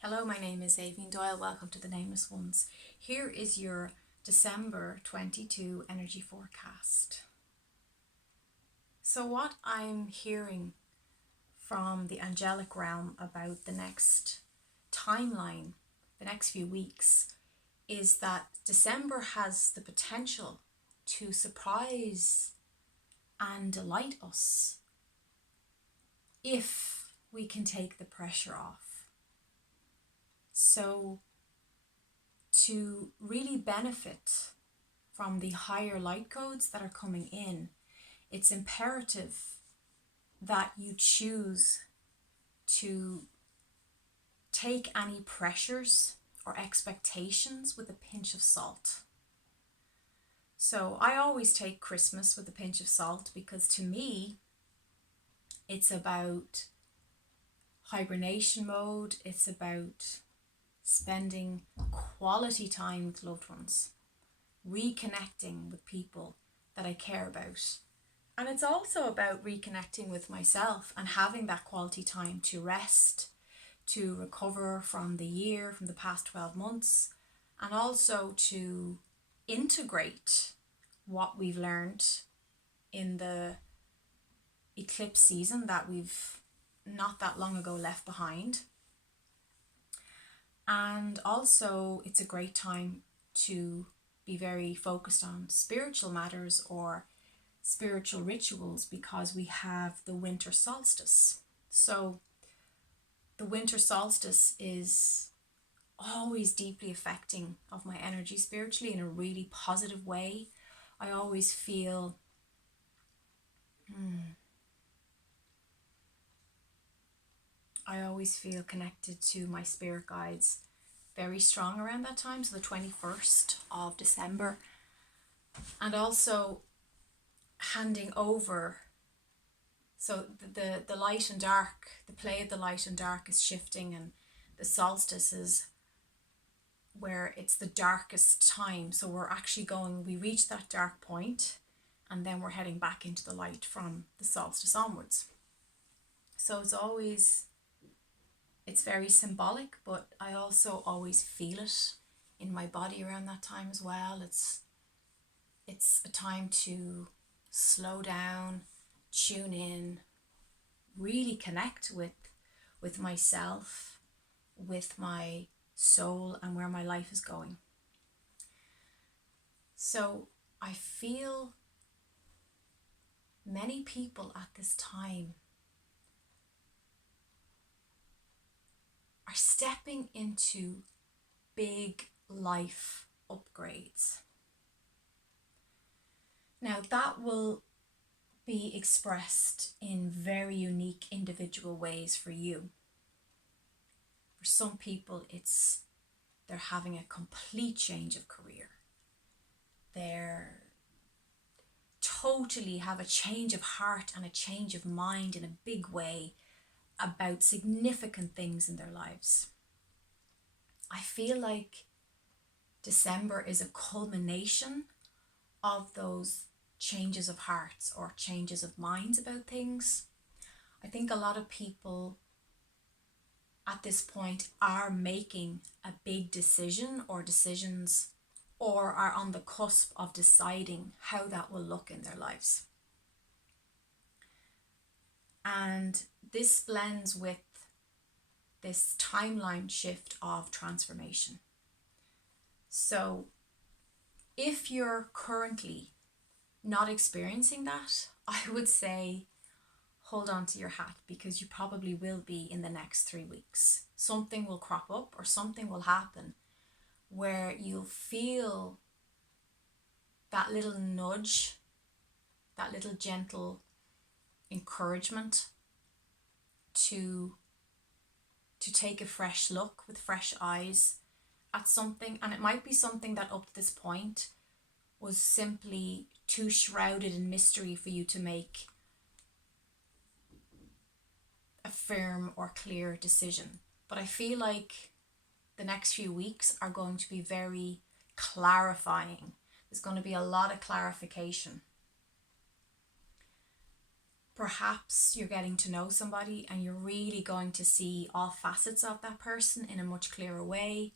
Hello, my name is Avian Doyle. Welcome to the Nameless Ones. Here is your December 22 energy forecast. So, what I'm hearing from the angelic realm about the next timeline, the next few weeks, is that December has the potential to surprise and delight us if we can take the pressure off. So, to really benefit from the higher light codes that are coming in, it's imperative that you choose to take any pressures or expectations with a pinch of salt. So I always take Christmas with a pinch of salt because to me, it's about hibernation mode, it's about spending quality time with loved ones, reconnecting with people that I care about. And it's also about reconnecting with myself and having that quality time to rest, to recover from the year, from the past 12 months, and also to integrate what we've learned in the eclipse season that we've not that long ago left behind. And also, it's a great time to be very focused on spiritual matters or spiritual rituals because we have the winter solstice. So, the winter solstice is always deeply affecting of my energy spiritually in a really positive way. I always feel connected to my spirit guides very strong around that time, so the 21st of December. And also handing over, so the light and dark, the play of the light and dark is shifting, and the solstice is where it's the darkest time. So we reach that dark point and then we're heading back into the light from the solstice onwards. So it's very symbolic, but I also always feel it in my body around that time as well. It's a time to slow down, tune in, really connect with myself, with my soul, and where my life is going. So I feel many people at this time are stepping into big life upgrades. Now, that will be expressed in very unique individual ways for you. For some people, they're having a complete change of career. They're totally have a change of heart and a change of mind in a big way about significant things in their lives. I feel like December is a culmination of those changes of hearts or changes of minds about things. I think a lot of people at this point are making a big decision or decisions, or are on the cusp of deciding how that will look in their lives. And this blends with this timeline shift of transformation. So if you're currently not experiencing that, I would say hold on to your hat, because you probably will be in the next 3 weeks. Something will crop up or something will happen where you'll feel that little nudge, that little gentle encouragement to take a fresh look with fresh eyes at something. And it might be something that up to this point was simply too shrouded in mystery for you to make a firm or clear decision. But I feel like the next few weeks are going to be very clarifying. There's going to be a lot of clarification. Perhaps you're getting to know somebody and you're really going to see all facets of that person in a much clearer way.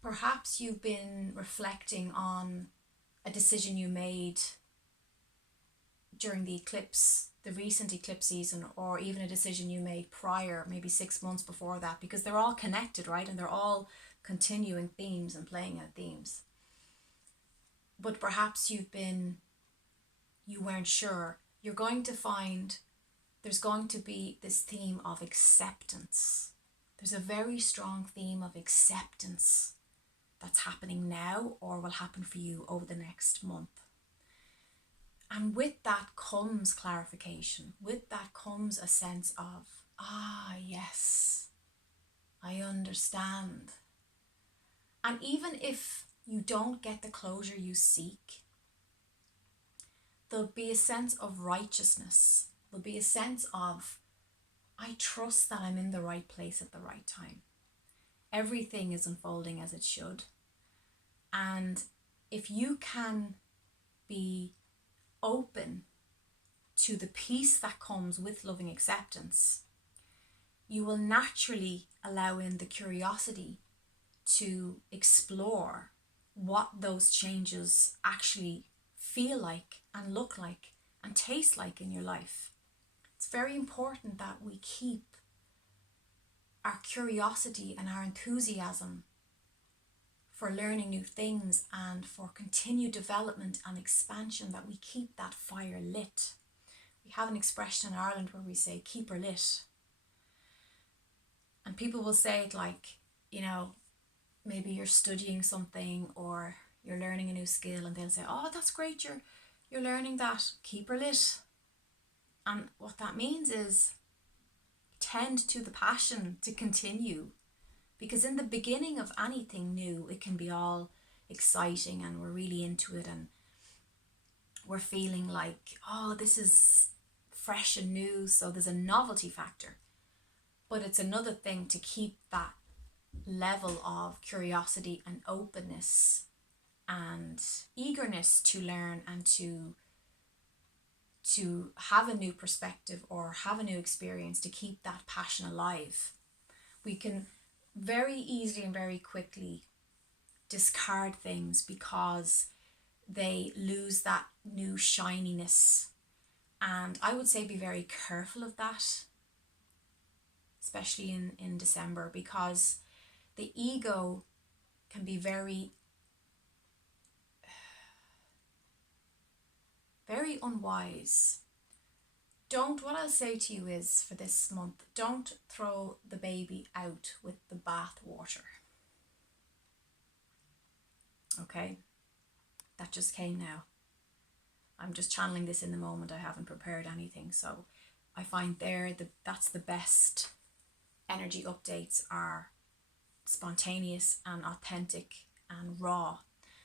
Perhaps you've been reflecting on a decision you made during the eclipse, the recent eclipse season, or even a decision you made prior, maybe 6 months before that, because they're all connected, right? And they're all continuing themes and playing out themes. But perhaps you weren't sure. You're going to find there's going to be this theme of acceptance. There's a very strong theme of acceptance that's happening now or will happen for you over the next month. And with that comes clarification. With that comes a sense of, yes, I understand. And even if you don't get the closure you seek, there'll be a sense of righteousness. There'll be a sense of, I trust that I'm in the right place at the right time. Everything is unfolding as it should. And if you can be open to the peace that comes with loving acceptance, you will naturally allow in the curiosity to explore what those changes actually feel like and look like and taste like in your life. It's very important that we keep our curiosity and our enthusiasm for learning new things and for continued development and expansion, that we keep that fire lit. We have an expression in Ireland where we say, keep her lit. And people will say it like, maybe you're studying something or you're learning a new skill, and they'll say, oh, that's great, you're learning that, keep her lit. And what that means is tend to the passion to continue. Because in the beginning of anything new, it can be all exciting and we're really into it and we're feeling like, oh, this is fresh and new. So there's a novelty factor. But it's another thing to keep that level of curiosity and openness and eagerness to learn and to have a new perspective or have a new experience, to keep that passion alive. We can very easily and very quickly discard things because they lose that new shininess. And I would say be very careful of that, especially in December, because the ego can be very, very unwise. What I'll say to you is, for this month, don't throw the baby out with the bath water. Okay? That just came now. I'm just channeling this in the moment. I haven't prepared anything. So I find that's the best energy updates are spontaneous and authentic and raw.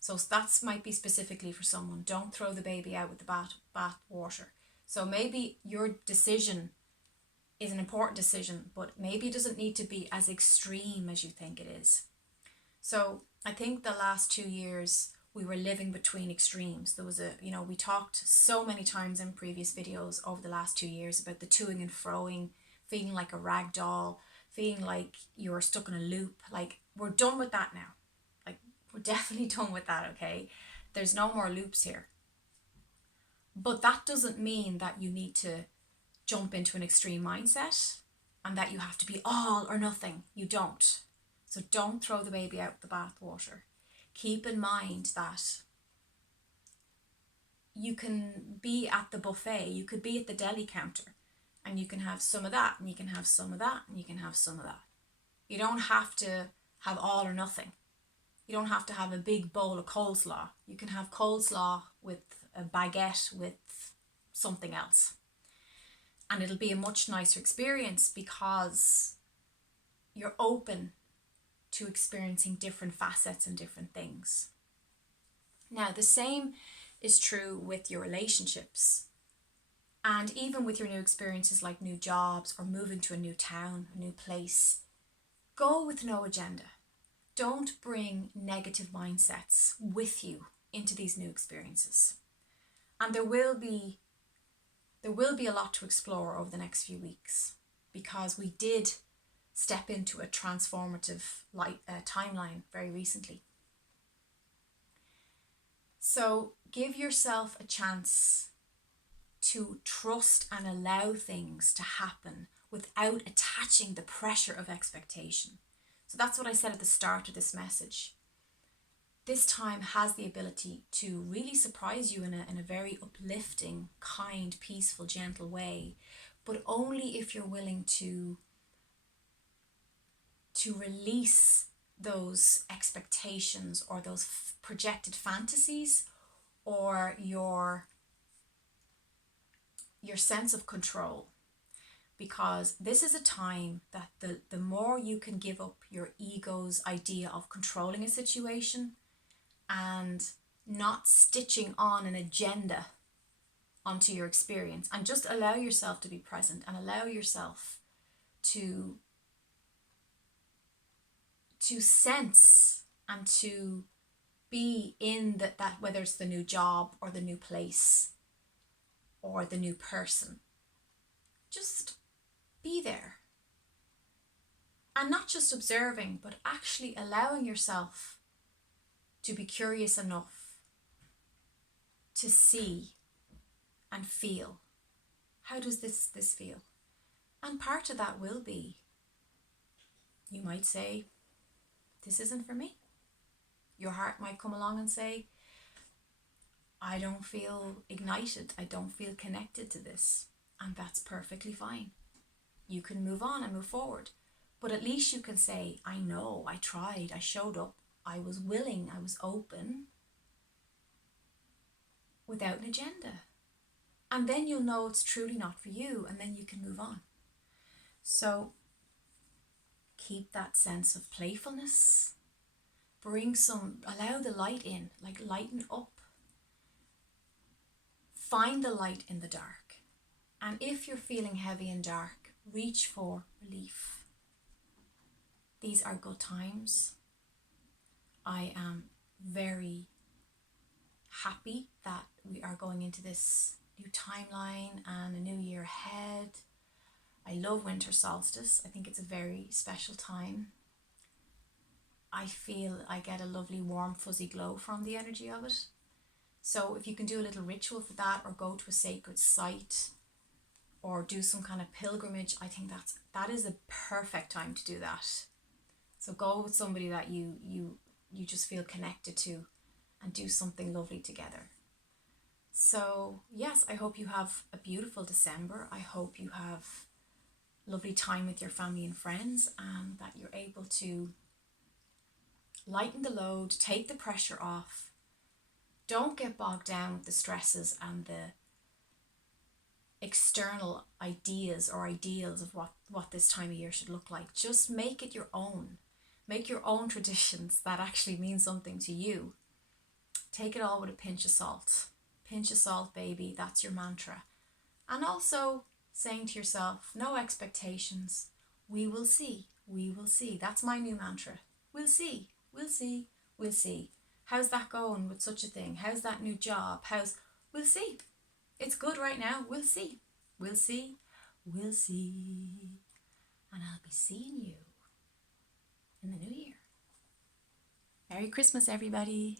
So that might be specifically for someone. Don't throw the baby out with the bath water. So maybe your decision is an important decision, but maybe it doesn't need to be as extreme as you think it is. So I think the last 2 years we were living between extremes. There was we talked so many times in previous videos over the last 2 years about the toing and froing, feeling like a rag doll, feeling like you were stuck in a loop. Like, we're done with that now. Like, we're definitely done with that, okay? There's no more loops here. But that doesn't mean that you need to jump into an extreme mindset and that you have to be all or nothing. You don't. So don't throw the baby out with the bath water. Keep in mind that you can be at the buffet, you could be at the deli counter, and you can have some of that, and you can have some of that, and you can have some of that. You don't have to have all or nothing. You don't have to have a big bowl of coleslaw. You can have coleslaw with a baguette with something else. And it'll be a much nicer experience because you're open to experiencing different facets and different things. Now, the same is true with your relationships. And even with your new experiences like new jobs or moving to a new town, a new place, go with no agenda. Don't bring negative mindsets with you into these new experiences. And there will be there will be a lot to explore over the next few weeks because we did step into a transformative timeline very recently. So give yourself a chance to trust and allow things to happen without attaching the pressure of expectation. So that's what I said at the start of this message. This time has the ability to really surprise you in a very uplifting, kind, peaceful, gentle way, but only if you're willing to release those expectations or those projected fantasies or your sense of control. Because this is a time that the more you can give up your ego's idea of controlling a situation and not stitching on an agenda onto your experience, and just allow yourself to be present and allow yourself to sense and to be in that whether it's the new job or the new place or the new person, just be there. And not just observing, but actually allowing yourself to be curious enough to see and feel, how does this feel? And part of that will be, you might say, this isn't for me. Your heart might come along and say, I don't feel ignited, I don't feel connected to this. And that's perfectly fine. You can move on and move forward. But at least you can say, I know, I tried, I showed up, I was willing, I was open, without an agenda. And then you'll know it's truly not for you, and then you can move on. So keep that sense of playfulness. Allow the light in, like lighten up. Find the light in the dark. And if you're feeling heavy and dark, reach for relief. These are good times. I am very happy that we are going into this new timeline and a new year ahead. I love winter solstice. I think it's a very special time. I feel I get a lovely warm fuzzy glow from the energy of it. So if you can do a little ritual for that, or go to a sacred site, or do some kind of pilgrimage, I think that is a perfect time to do that. So go with somebody that you just feel connected to and do something lovely together. So yes, I hope you have a beautiful December. I hope you have lovely time with your family and friends, and that you're able to lighten the load, take the pressure off. Don't get bogged down with the stresses and the external ideas or ideals of what this time of year should look like. Just make it your own. Make your own traditions that actually mean something to you. Take it all with a pinch of salt. Pinch of salt, baby, that's your mantra. And also saying to yourself, no expectations. We will see. We will see. That's my new mantra. We'll see. We'll see. We'll see. How's that going with such a thing? How's that new job? We'll see. It's good right now. We'll see. We'll see. We'll see. And I'll be seeing you in the new year. Merry Christmas, everybody.